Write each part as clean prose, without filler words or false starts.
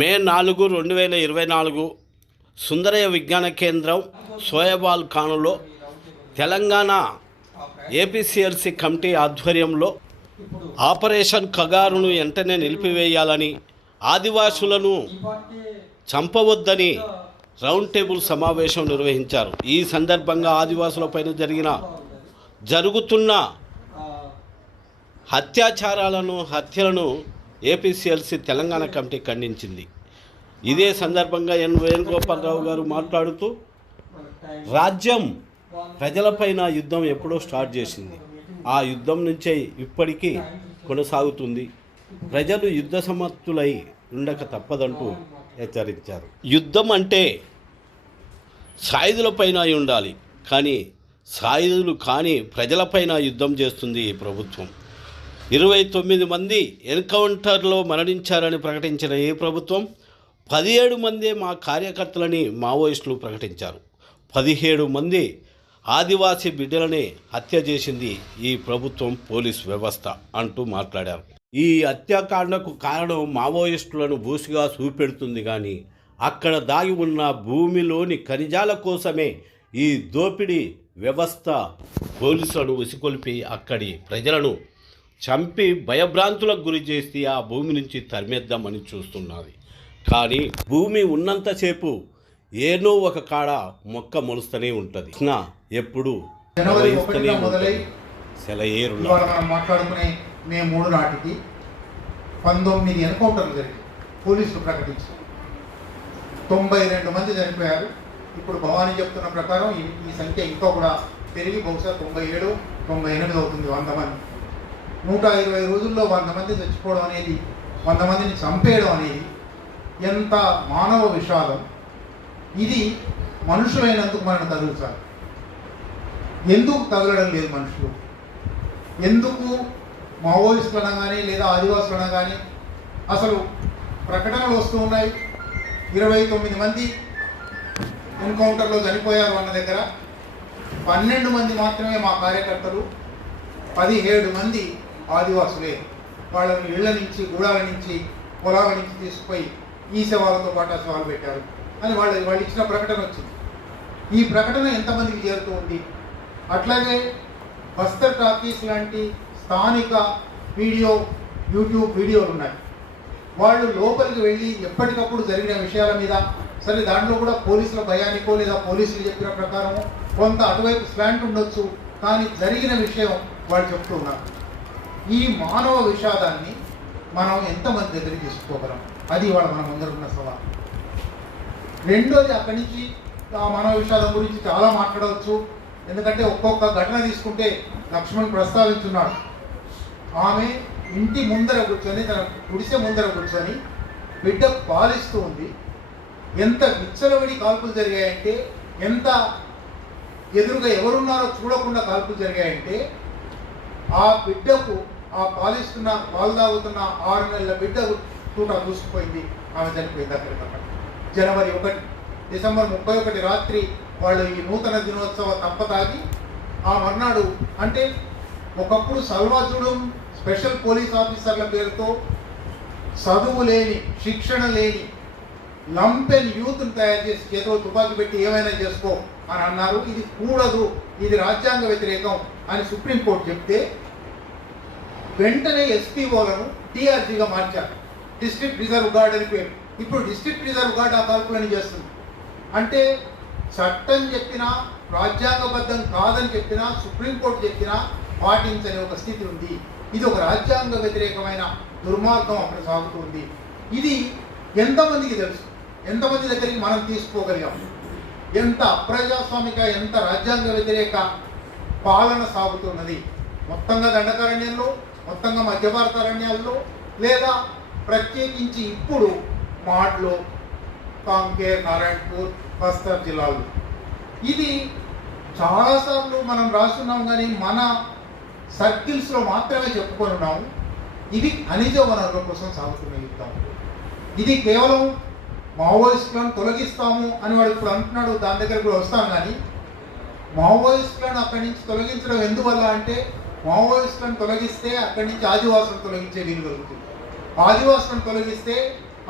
మే 4, 2024 సుందరయ్య విజ్ఞాన కేంద్రం సోయాబాల్ ఖానులో Telangana APCLC committee ఆధ్వర్యంలో ఆపరేషన్ కగారును వెంటనే నిలిపివేయాలని, ఆదివాసులను చంపవద్దని రౌండ్ టేబుల్ సమావేశం నిర్వహించారు. ఈ సందర్భంగా ఆదివాసులపైన జరుగుతున్న హత్యలను ఏపీసీఎల్సీ తెలంగాణ కమిటీ ఖండించింది. ఇదే సందర్భంగా ఎన్ వేణుగోపాలరావు గారు మాట్లాడుతూ, రాజ్యం ప్రజలపైన యుద్ధం ఎప్పుడో స్టార్ట్ చేసింది. ఆ యుద్ధం నుంచే ఇప్పటికీ కొనసాగుతుంది. ప్రజలు యుద్ధ సమర్థులై ఉండక తప్పదంటూ హెచ్చరించారు. యుద్ధం అంటే సాయుధులపైన ఉండాలి, కానీ సాయుధులు కాని ప్రజలపైన యుద్ధం చేస్తుంది ఈ ప్రభుత్వం. 29 మంది ఎన్కౌంటర్లో మరణించారని ప్రకటించిన ఈ ప్రభుత్వం 17 మందే మా కార్యకర్తలని మావోయిస్టులు ప్రకటించారు. 17 మంది ఆదివాసీ బిడ్డలని హత్య చేసింది ఈ ప్రభుత్వం, పోలీస్ వ్యవస్థ అంటూ మాట్లాడారు. ఈ హత్యాకాండకు కారణం మావోయిస్టులను బూసిగా చూపెడుతుంది, కానీ అక్కడ దాగి ఉన్న భూమిలోని ఖనిజాల కోసమే ఈ దోపిడీ వ్యవస్థ పోలీసులను ఉసికొల్పి అక్కడి ప్రజలను చంపి భయభ్రాంతులకు గురి చేసి ఆ భూమి నుంచి తరిమేద్దామని చూస్తున్నది. కానీ భూమి ఉన్నంతసేపు ఏనో ఒక కాడ మొక్క మొలుస్తూనే ఉంటుంది. ఎప్పుడు సెలయేరు మాట్లాడుకునే మే 3 నాటికి 19 ఎన్కౌంటర్లు జరిగాయి. పోలీసులు ప్రకటించారు 92 మంది చనిపోయారు. ఇప్పుడు భవానీ చెప్తున్న ప్రకారం ఈ సంఖ్య ఇంకా కూడా పెరిగి బహుశా 97, 98 అవుతుంది. 100 మంది 120 రోజుల్లో 100 మంది చచ్చిపోవడం అనేది, 100 మందిని చంపేయడం అనేది ఎంత మానవ విషాదం. ఇది మనుషులైనందుకు మనం తగులుతారు. ఎందుకు తగలడం లేదు మనుషులు? ఎందుకు మావోయిస్టులు అనగానే లేదా ఆదివాసులు అనగానే అసలు ప్రకటనలు వస్తూ ఉన్నాయి. 29 మంది ఎన్కౌంటర్లో చనిపోయారు అన్న దగ్గర 12 మంది మాత్రమే మా కార్యకర్తలు, 17 మంది ఆదివాసులే. వాళ్ళని ఇళ్ల నుంచి, గూడాల నుంచి, పొలాల నుంచి తీసుకుపోయి ఈ శవాలతో పాటు ఆ శవాలు పెట్టారు అని వాళ్ళు ఇచ్చిన ప్రకటన వచ్చింది. ఈ ప్రకటన ఎంతమందికి చేరుతూ ఉంది? అట్లాగే బస్తర్ టాకీస్ లాంటి స్థానిక యూట్యూబ్ వీడియోలు ఉన్నాయి. వాళ్ళు లోపలికి వెళ్ళి ఎప్పటికప్పుడు జరిగిన విషయాల మీద, సరే దాంట్లో కూడా పోలీసుల భయానికో లేదా పోలీసులు చెప్పిన ప్రకారం కొంత అటువైపు స్లాంట్ ఉండొచ్చు, కానీ జరిగిన విషయం వాళ్ళు చెప్తూ ఉన్నారు. ఈ మానవ విషాదాన్ని మనం ఎంతమంది దగ్గరికి తీసుకోగలం? అది వాళ్ళ మనం ముందరున్న సవాల్. రెండోది, అక్కడి నుంచి ఆ మానవ విషాదం గురించి చాలా మాట్లాడవచ్చు. ఎందుకంటే ఒక్కొక్క ఘటన తీసుకుంటే లక్ష్మణ్ ప్రస్తావించున్నాడు. ఆమె ఇంటి ముందర కూర్చొని, తన గుడిసె ముందర కూర్చొని బిడ్డ పాలిస్తూ ఉంది. ఎంత విచ్చలవిడి కాల్పులు జరిగాయంటే, ఎంత ఎదురుగా ఎవరున్నారో చూడకుండా కాల్పులు జరిగాయంటే, ఆ బిడ్డకు, ఆ పాలు తాగుతున్న 6 నెలల బిడ్డ తూట దూసుకుపోయింది. ఆమె చనిపోయింది అక్కడికక్కడ. జనవరి 1, డిసెంబర్ 31 రాత్రి వాళ్ళు ఈ నూతన దినోత్సవ తప్పతాగి ఆ మర్నాడు, అంటే ఒకప్పుడు సల్వాజుడు స్పెషల్ పోలీస్ ఆఫీసర్ల పేరుతో చదువు లేని, శిక్షణ లేని లంపెన్ యూత్ని తయారు చేసి చేతిలో తుపాకీ పెట్టి ఏమైనా చేసుకో అని అన్నారు. ఇది కూడదు, ఇది రాజ్యాంగ వ్యతిరేకం అని సుప్రీంకోర్టు చెప్తే వెంటనే ఎస్పీఓలను టీఆర్జీగా మార్చారు. డిస్ట్రిక్ట్ రిజర్వ్ గార్డ్ అని పేరు. ఇప్పుడు డిస్ట్రిక్ట్ రిజర్వ్ గార్డ్ ఆ కాల్పులని చేస్తుంది. అంటే చట్టం చెప్పినా, రాజ్యాంగబద్ధం కాదని చెప్పినా, సుప్రీంకోర్టు చెప్పినా పాటించని ఒక స్థితి ఉంది. ఇది ఒక రాజ్యాంగ వ్యతిరేకమైన దుర్మార్గం అక్కడ సాగుతుంది. ఇది ఎంతమందికి తెలుసు? ఎంతమంది దగ్గరికి మనం తీసుకోగలిగాం? ఎంత అప్రజాస్వామిక, ఎంత రాజ్యాంగ వ్యతిరేక పాలన సాగుతున్నది. మొత్తంగా దండకారణ్యంలో, మొత్తంగా మధ్య భారత అరణ్యాల్లో, లేదా ప్రత్యేకించి ఇప్పుడు మాడ్లో, కాంకేర్, నారాయణపూర్, బస్తర్ జిల్లాల్లో. ఇది చాలాసార్లు మనం రాస్తున్నాం, కానీ మన సర్కిల్స్లో మాత్రమే చెప్పుకొని ఉన్నాము. ఇవి ఖనిజ వనరుల కోసం సాగుతున్న యుద్ధం. ఇది కేవలం మావోయిస్టులను తొలగిస్తాము అని వాడు ఇప్పుడు అంటున్నాడు, దాని దగ్గర కూడా వస్తాం. కానీ మావోయిస్టులను అక్కడి నుంచి తొలగించడం ఎందువల్ల అంటే మావోయిస్టులను తొలగిస్తే అక్కడి నుంచి ఆదివాసులను తొలగించే వీలు కలుగుతుంది. ఆదివాసులను తొలగిస్తే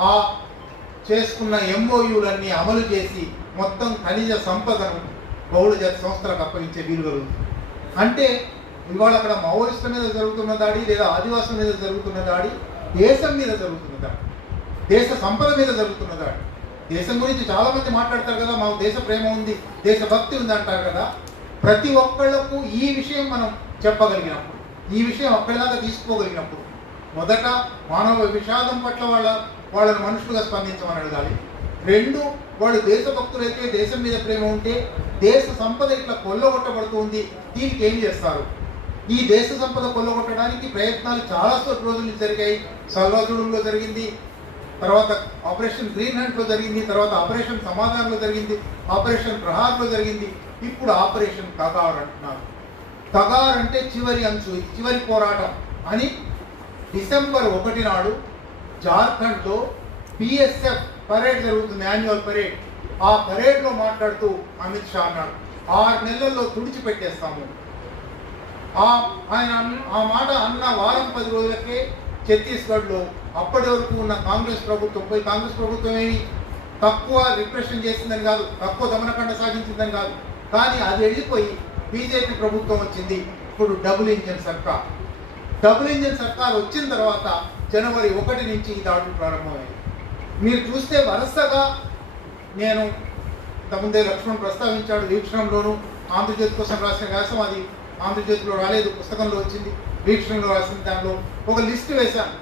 ఆ చేసుకున్న ఎంఓయూలన్నీ అమలు చేసి మొత్తం ఖనిజ సంపదను బహుళ జాతి సంస్థలకు అప్పగించే వీలు కలుగుతుంది. అంటే ఇవాళ అక్కడ మావోయిస్టుల మీద జరుగుతున్న దాడి లేదా ఆదివాసుల మీద జరుగుతున్న దాడి దేశం మీద జరుగుతున్న దాడి, దేశ సంపద మీద జరుగుతున్న దాడి. దేశం గురించి చాలామంది మాట్లాడతారు కదా, మాకు దేశ ప్రేమ ఉంది, దేశభక్తి ఉంది అంటారు కదా. ప్రతి ఒక్కళ్లకు ఈ విషయం మనం చెప్పగలిగినప్పుడు, ఈ విషయం ఒక్కడిలాగా తీసుకోగలిగినప్పుడు మొదట మానవ విషాదం పట్ల వాళ్ళని మనుషులుగా స్పందించమని అడగాలి. రెండు, వాళ్ళు దేశభక్తులైతే దేశం మీద ప్రేమ ఉంటే దేశ సంపద ఇట్లా కొల్లగొట్టబడుతుంది, దీనికి ఏం చేస్తారు? ఈ దేశ సంపద కొల్లగొట్టడానికి ప్రయత్నాలు చాలా రోజులు జరిగాయి. సల్వాజుడులో జరిగింది, తర్వాత ఆపరేషన్ గ్రీన్ హంట్లో జరిగింది, తర్వాత ఆపరేషన్ సమాధానంలో జరిగింది, ఆపరేషన్ ప్రహార్లో జరిగింది, ఇప్పుడు ఆపరేషన్ కగార్ అంటున్నారు. కగార్ అంటే చివరి అంచు, చివరి పోరాటం అని డిసెంబర్ 1 నాడు జార్ఖండ్లో పిఎస్ఎఫ్ పరేడ్ జరుగుతుంది, యాన్యువల్ పరేడ్. ఆ పరేడ్లో మాట్లాడుతూ అమిత్ షా అన్నాడు 6 నెలల్లో తుడిచిపెట్టేస్తాము. ఆయన ఆ మాట అన్న వారం 10 రోజులకే ఛత్తీస్గఢ్లో అప్పటి వరకు ఉన్న కాంగ్రెస్ ప్రభుత్వం పోయి, కాంగ్రెస్ ప్రభుత్వం ఏమి తక్కువ రిప్రెషన్ చేసిందని కాదు, తక్కువ దమనకాండ సాగించిందని కాదు, కానీ అది వెళ్ళిపోయి బీజేపీ ప్రభుత్వం వచ్చింది. ఇప్పుడు డబుల్ ఇంజన్ సర్కార్. డబుల్ ఇంజన్ సర్కార్ వచ్చిన తర్వాత జనవరి 1 నుంచి ఈ దాడులు ప్రారంభమైంది. మీరు చూస్తే వరుసగా, నేను ఇంతకుముందే లక్ష్మణ్ ప్రస్తావించాడు, వీక్షణంలోనూ ఆంధ్రజ్యోతి కోసం రాసిన వ్యాసం, అది ఆంధ్రజ్యోతిలో రాలేదు, పుస్తకంలో వచ్చింది. వీక్షణంలో రాసిన దానిలో ఒక లిస్టు వేశాను.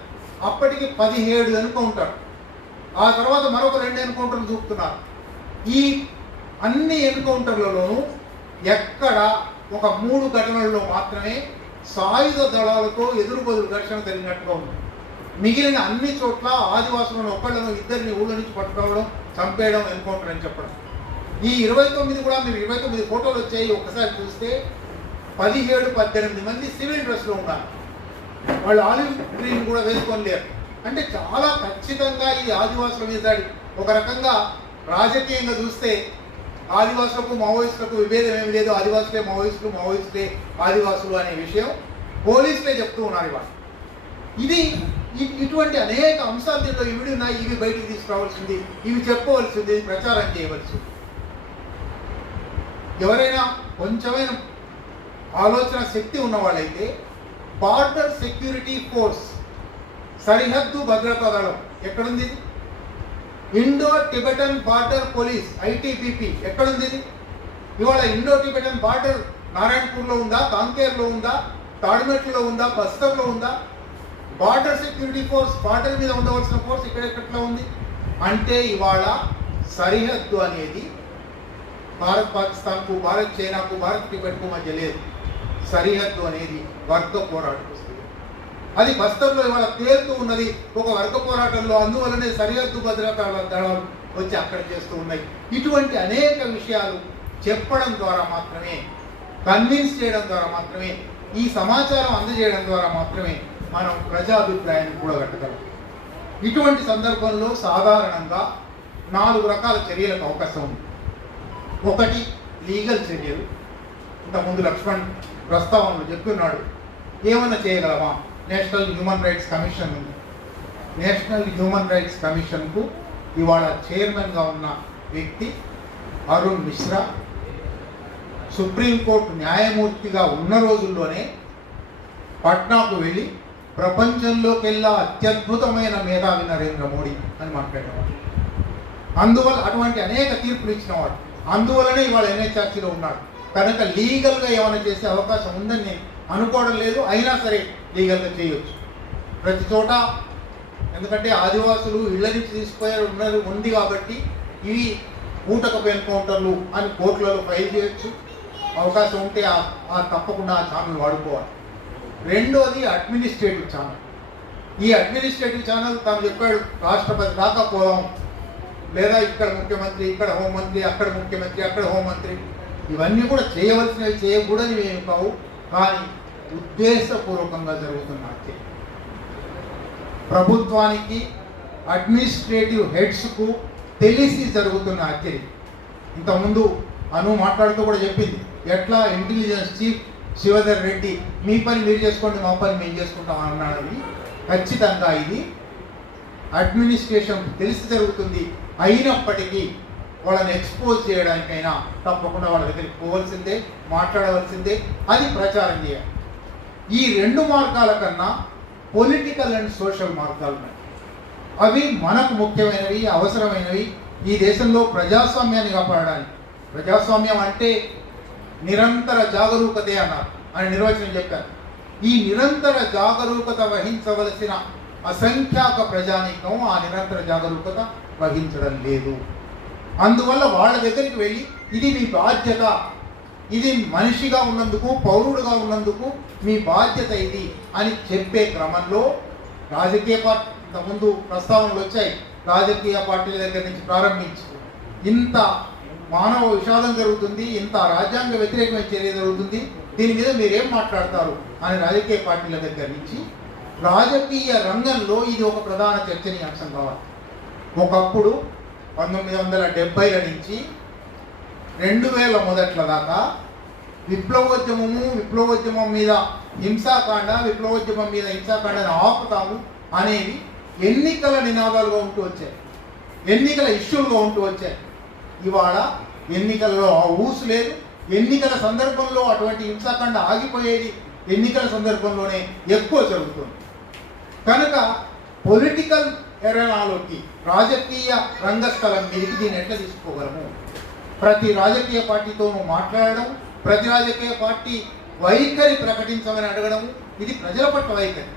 అప్పటికి 17 ఎన్కౌంటర్, ఆ తర్వాత మరొక 2 ఎన్కౌంటర్లు చూపుతున్నారు. ఈ అన్ని ఎన్కౌంటర్లలోనూ ఎక్కడ ఒక 3 ఘటనల్లో మాత్రమే సాయుధ దళాలతో ఎదురుబదురు ఘర్షణ జరిగినట్టుగా ఉంది. మిగిలిన అన్ని చోట్ల ఆదివాసులను ఒకళ్ళను ఇద్దరిని ఊళ్ళ నుంచి పట్టుకోవడం, చంపేయడం ఎన్కౌంటర్ అని చెప్పడం. ఈ 29 కూడా మీరు 29 ఫోటోలు వచ్చాయి, ఒక్కసారి చూస్తే 17-18 మంది సివిల్ డ్రెస్లో ఉన్నారు. వాళ్ళు ఆలివ్ గ్రీన్ కూడా వేసుకొని లేరు. అంటే చాలా ఖచ్చితంగా ఇది ఆదివాసుల మీద దాడి. ఒక రకంగా రాజకీయంగా చూస్తే ఆదివాసులకు మావోయిస్టులకు విభేదం ఏమి లేదు, ఆదివాసులే మావోయిస్టులు, మావోయిస్టులే ఆదివాసులు అనే విషయం పోలీసులే చెప్తూ ఉన్నారు ఇవాళ. ఇది ఇటువంటి అనేక అంశాలు దీంట్లో ఇవి ఉన్నాయి, ఇవి బయటికి తీసుకురావాల్సింది, ఇవి చెప్పవలసింది, ప్రచారం చేయవలసింది. ఎవరైనా కొంచెమైన ఆలోచన శక్తి ఉన్నవాళ్ళైతే బార్డర్ సెక్యూరిటీ ఫోర్స్, సరిహద్దు భద్రతా దళం ఎక్కడుంది? Indo Tibetan border police, ITBP ఎక్కడుంది? ఇవాళ ఇండో టిబెటన్ బార్డర్ నారాయణపూర్లో ఉందా, కాంకేర్లో ఉందా, తాడిమెట్లో ఉందా, బస్తర్లో ఉందా? బార్డర్ సెక్యూరిటీ ఫోర్స్, బార్డర్ మీద ఉండవలసిన ఫోర్స్ ఎక్కడెక్కట్లో ఉంది? అంటే ఇవాళ సరిహద్దు అనేది భారత్ పాకిస్తాన్కు, భారత్ చైనాకు, భారత్ టిబెట్కు మధ్య లేదు. సరిహద్దు అనేది వర్గ పోరాటం వస్తుంది. అది బస్తర్లో ఇవాళ తేలుతూ ఉన్నది ఒక వర్గ పోరాటంలో. అందువల్లనే సరిహద్దు భద్రతా దళాలు వచ్చి అక్కడ చేస్తూ ఉన్నాయి. ఇటువంటి అనేక విషయాలు చెప్పడం ద్వారా మాత్రమే, కన్విన్స్ చేయడం ద్వారా మాత్రమే, ఈ సమాచారం అందజేయడం ద్వారా మాత్రమే మనం ప్రజాభిప్రాయాన్ని కూడగట్టగలం. ఇటువంటి సందర్భంలో సాధారణంగా 4 రకాల చర్యలకు అవకాశం ఉంది. ఒకటి లీగల్ చర్యలు. ఇంతకుముందు లక్ష్మణ్ ప్రస్తావనలో చెప్తున్నాడు, ఏమన్నా చేయగలమా? నేషనల్ హ్యూమన్ రైట్స్ కమిషన్ ఉంది. నేషనల్ హ్యూమన్ రైట్స్ కమిషన్కు ఇవాళ చైర్మన్గా ఉన్న వ్యక్తి అరుణ్ మిశ్రా. సుప్రీంకోర్టు న్యాయమూర్తిగా ఉన్న రోజుల్లోనే పట్నాకు వెళ్ళి ప్రపంచంలోకెల్లా అత్యద్భుతమైన మేధావి నరేంద్ర మోడీ అని మాట్లాడేవాడు. అందువల్ల అటువంటి అనేక తీర్పులు ఇచ్చినవాడు. అందువల్లనే ఇవాళ ఎన్హెచ్ఆర్సీలో ఉన్నాడు. కనుక లీగల్గా ఏమైనా చేసే అవకాశం ఉందని నేను అనుకోవడం లేదు. అయినా సరే లీగల్గా చేయొచ్చు ప్రతి చోట. ఎందుకంటే ఆదివాసులు ఇళ్ల నుంచి తీసుకుపోయారు ఉంది కాబట్టి ఇవి ఊటకపు ఎన్కౌంటర్లు అని కోర్టులలో ఫైల్ చేయొచ్చు. అవకాశం ఉంటే తప్పకుండా ఆ ఛానల్ వాడుకోవాలి. రెండోది అడ్మినిస్ట్రేటివ్ ఛానల్. ఈ అడ్మినిస్ట్రేటివ్ ఛానల్ తాను చెప్పాడు, రాష్ట్రపతి దాకా పోదాం, లేదా ఇక్కడ ముఖ్యమంత్రి, ఇక్కడ హోంమంత్రి, అక్కడ ముఖ్యమంత్రి, అక్కడ హోంమంత్రి, ఇవన్నీ కూడా చేయవలసినవి, చేయకూడనివి ఏమి కావు. కానీ ఉద్దేశపూర్వకంగా జరుగుతున్న హత్య, ప్రభుత్వానికి అడ్మినిస్ట్రేటివ్ హెడ్స్కు తెలిసి జరుగుతున్న హత్యని ఇంతకుముందు మాట్లాడుతూ కూడా చెప్పింది. ఎట్లా ఇంటెలిజెన్స్ చీఫ్ శివధర్ రెడ్డి మీ పని మీరు చేసుకోండి, మా పని మేము చేసుకుంటాం అన్నాడు. ఖచ్చితంగా ఇది అడ్మినిస్ట్రేషన్ తెలిసి జరుగుతుంది. అయినప్పటికీ వాళ్ళని ఎక్స్పోజ్ చేయడానికైనా తప్పకుండా వాళ్ళ దగ్గరికి పోవాల్సిందే, మాట్లాడవలసిందే, అది ప్రచారం చేయాలి. ఈ రెండు మార్గాల కన్నా పొలిటికల్ అండ్ సోషల్ మార్గాలు ఉన్నాయి. అవి మనకు ముఖ్యమైనవి, అవసరమైనవి. ఈ దేశంలో ప్రజాస్వామ్యాన్ని కాపాడడానికి, ప్రజాస్వామ్యం అంటే నిరంతర జాగరూకతే అన్నారు అని నిర్వచనం చెప్పారు. ఈ నిరంతర జాగరూకత వహించవలసిన అసంఖ్యాక ప్రజానీకం ఆ నిరంతర జాగరూకత వహించడం లేదు. అందువల్ల వాళ్ళ దగ్గరికి వెళ్ళి ఇది మీ బాధ్యత, ఇది మనిషిగా ఉన్నందుకు, పౌరుడుగా ఉన్నందుకు మీ బాధ్యత ఇది అని చెప్పే క్రమంలో రాజకీయ పార్టీ ముందు ప్రస్తావనలు వచ్చాయి. రాజకీయ పార్టీల దగ్గర నుంచి ప్రారంభించి ఇంత మానవ విషాదం జరుగుతుంది, ఇంత రాజ్యాంగ వ్యతిరేకమైన చర్య జరుగుతుంది, దీని మీద మీరేం మాట్లాడతారు అని రాజకీయ పార్టీల దగ్గర నుంచి రాజకీయ రంగంలో ఇది ఒక ప్రధాన చర్చనీయాంశం కావాలి. ఒకప్పుడు 1970ల నుంచి 2000 మొదట్ల దాకా విప్లవోద్యమం మీద హింసాకాండ, విప్లవోద్యమం మీద హింసాకాండని ఆపుతాము అనేవి ఎన్నికల నినాదాలుగా ఉంటూ వచ్చాయి, ఎన్నికల ఇష్యూలుగా ఉంటూ వచ్చాయి. ఇవాళ ఎన్నికల్లో ఆ ఊసు లేదు. ఎన్నికల సందర్భంలో అటువంటి హింసాకాండ ఆగిపోయేది ఎన్నికల సందర్భంలోనే ఎక్కువ జరుగుతుంది. కనుక పొలిటికల్ ఎరెనాలోకి, రాజకీయ రంగస్థలం మీదకి దీన్ని ఎట్లా తీసుకోగలము? ప్రతి రాజకీయ పార్టీతోనూ మాట్లాడడం, ప్రతి రాజకీయ పార్టీ వైఖరి ప్రకటించమని అడగడం, ఇది ప్రజల పట్ల వైఖరి,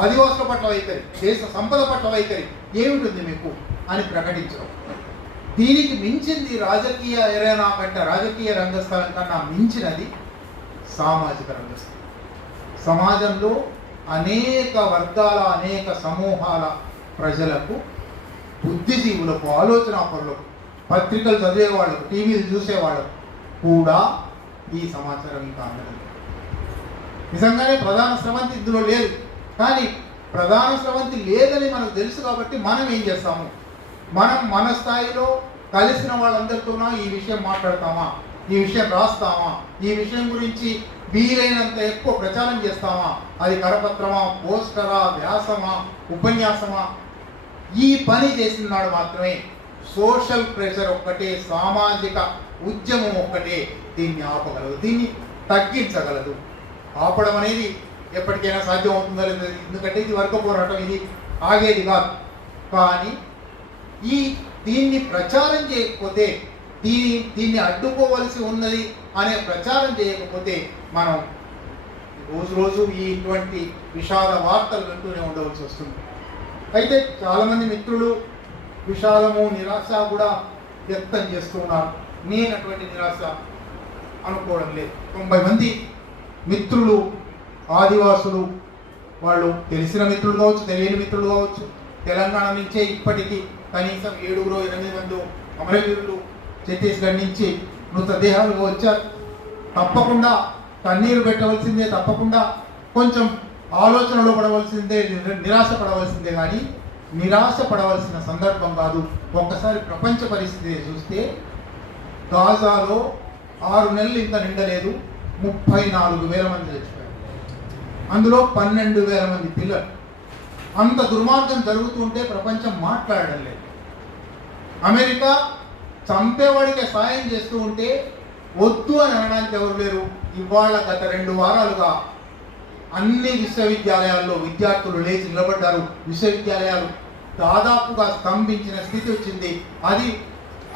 ఆదివాసుల పట్ల వైఖరి, దేశ సంపద పట్ల వైఖరి ఏమిటుంది మీకు అని ప్రకటించడం. దీనికి మించింది రాజకీయ ఎరేనా కంటే, రాజకీయ రంగస్థలం కన్నా మించినది సామాజిక రంగస్థలం. సమాజంలో అనేక వర్గాల, అనేక సమూహాల ప్రజలకు, బుద్ధిజీవులకు, ఆలోచనా పరులకు, పత్రికలు చదివేవాళ్ళకు, టీవీలు చూసేవాళ్ళకు కూడా ఈ సమాచారం ఇంకా అందలేదు. నిజంగానే ప్రధాన స్రవంతి ఇందులో లేదు. కానీ ప్రధాన స్రవంతి లేదని మనకు తెలుసు కాబట్టి మనం ఏం చేస్తాము? మనం మన స్థాయిలో కలిసిన వాళ్ళందరితోనూ ఈ విషయం మాట్లాడతామా, ఈ విషయం రాస్తామా, ఈ విషయం గురించి వీలైనంత ఎక్కువ ప్రచారం చేస్తామా? అది కరపత్రమా, పోస్టరా, వ్యాసమా, ఉపన్యాసమా? ఈ పని చేసిన నాడు మాత్రమే సోషల్ ప్రెషర్ ఒక్కటే, సామాజిక ఉద్యమం ఒక్కటే దీన్ని ఆపగలదు, దీన్ని తగ్గించగలదు. ఆపడం అనేది ఎప్పటికైనా సాధ్యం అవుతుందో లేదు, ఎందుకంటే ఇది వర్గ పోరాటం, ఇది ఆగేది కాదు. కానీ దీన్ని ప్రచారం చేయకపోతే, దీన్ని అడ్డుకోవలసి ఉన్నది అనే ప్రచారం చేయకపోతే మనం రోజు ఇటువంటి విషాద వార్తలు వింటూనే ఉండవలసి వస్తుంది. అయితే చాలామంది మిత్రులు విషాదము, నిరాశ కూడా వ్యక్తం చేస్తూ ఉన్నారు. నేను అటువంటి నిరాశ అనుకోవడం లేదు. 90 మంది మిత్రులు, ఆదివాసులు, వాళ్ళు తెలిసిన మిత్రులు కావచ్చు, తెలియని మిత్రులు కావచ్చు, తెలంగాణ నుంచే ఇప్పటికీ కనీసం 7-8 మంది అమరవీరులు ఛత్తీస్గఢ్ నుంచి మృతదేహాలుగా వచ్చారు. తప్పకుండా కన్నీరు పెట్టవలసిందే, తప్పకుండా కొంచెం ఆలోచనలో పడవలసిందే, నిరాశ పడవలసిందే. కానీ నిరాశ పడవలసిన సందర్భం కాదు. ఒక్కసారి ప్రపంచ పరిస్థితి చూస్తే గాజాలో 6 నెలలు ఇంకా నిండలేదు, 34,000 మంది చచ్చిపోయారు. అందులో 12,000 మంది పిల్లలు. అంత దుర్మార్గం జరుగుతుంటే ప్రపంచం మాట్లాడడం లేదు. అమెరికా చంపేవాడికి సాయం చేస్తూ ఉంటే వద్దు అని అనడానికి ఎవరు లేరు. ఇవాళ గత 2 వారాలుగా అన్ని విశ్వవిద్యాలయాల్లో విద్యార్థులు లేచి నిలబడ్డారు. విశ్వవిద్యాలయాలు దాదాపుగా స్తంభించిన స్థితి వచ్చింది. అది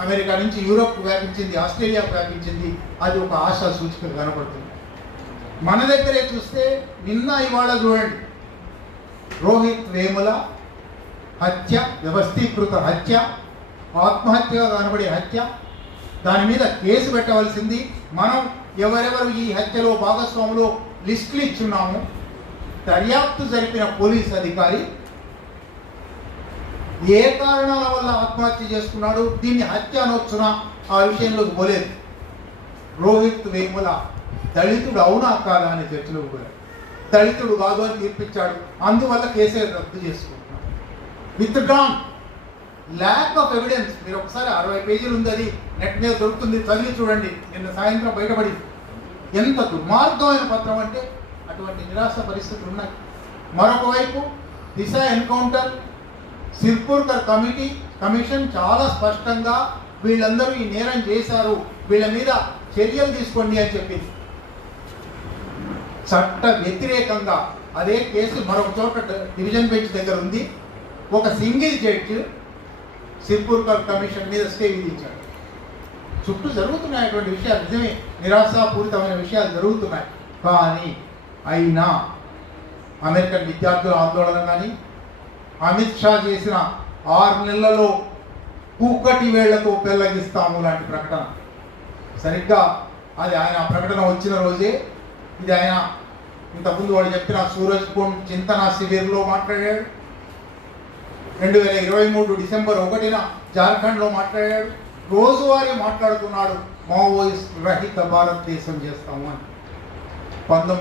అమెరికా నుంచి యూరోప్ వ్యాపించింది, ఆస్ట్రేలియాకు వ్యాపించింది. అది ఒక ఆశా సూచిక కనపడుతుంది. మన దగ్గరే చూస్తే నిన్న ఇవాళ చూడండి, రోహిత్ వేముల హత్య, వ్యవస్థీకృత హత్య, ఆత్మహత్యగా కనబడే హత్య. దాని మీద కేసు పెట్టవలసింది. మనం ఎవరెవరు ఈ హత్యలో భాగస్వాములో లిస్టులు ఇచ్చున్నాము. దర్యాప్తు జరిపిన పోలీస్ అధికారి ఏ కారణాల వల్ల ఆత్మహత్య చేసుకున్నాడు, దీన్ని హత్య అనొచ్చునా, ఆ విషయంలోకి పోలేదు. రోహిత్ వేముల దళితుడు అవునా కాదా అనే చర్చలో కూడా దళితుడు కాదు అని తీర్పిచ్చాడు. అందువల్ల కేసే రద్దు చేసుకుంటున్నాడు. With drawn, lack of evidence. మీరు ఒకసారి 60 పేజీలు ఉంది, అది నెట్ మీద దొరుకుతుంది, చదివి చూడండి. నిన్న సాయంత్రం బయటపడింది. ఎంత దుర్మార్గమైన పత్రం అంటే అటువంటి నిరాశ పరిస్థితులు ఉన్నాయి. మరొక వైపు దిశ ఎన్కౌంటర్ సిర్పూర్కర్ కమిషన్ చాలా స్పష్టంగా వీళ్ళందరూ ఈ నేరం చేశారు, వీళ్ళ మీద చర్యలు తీసుకోండి అని చెప్పింది. చట్ట వ్యతిరేకంగా అదే కేసు మరొక చోట డివిజన్ బెంచ్ దగ్గర ఉంది. ఒక సింగిల్ జడ్జి సిర్పూర్కర్ కమిషన్ మీద స్టే విధించాడు. చుట్టూ జరుగుతున్నాయటువంటి విషయాలు నిజమే, నిరాశాపూరితమైన విషయాలు జరుగుతున్నాయి. కానీ అయినా అమెరికన్ విద్యార్థుల ఆందోళన కానీ, అమిత్ షా చేసిన 6 నెలలలో కూకటి వేళ్లతో పెళ్ళగిస్తాము లాంటి ప్రకటన, సరిగ్గా అది ఆయన ప్రకటన వచ్చిన రోజే ఇది ఆయన ఇంతకుముందు వాడు చెప్పిన సూరజ్ కుండ్ చింతన శిబిర్లో మాట్లాడాడు. 2023 డిసెంబర్ 1న జార్ఖండ్లో మాట్లాడాడు. రోజువారీ మాట్లాడుతున్నాడు మావోయిస్ట్ రహిత భారతదేశం చేస్తాము అని. 19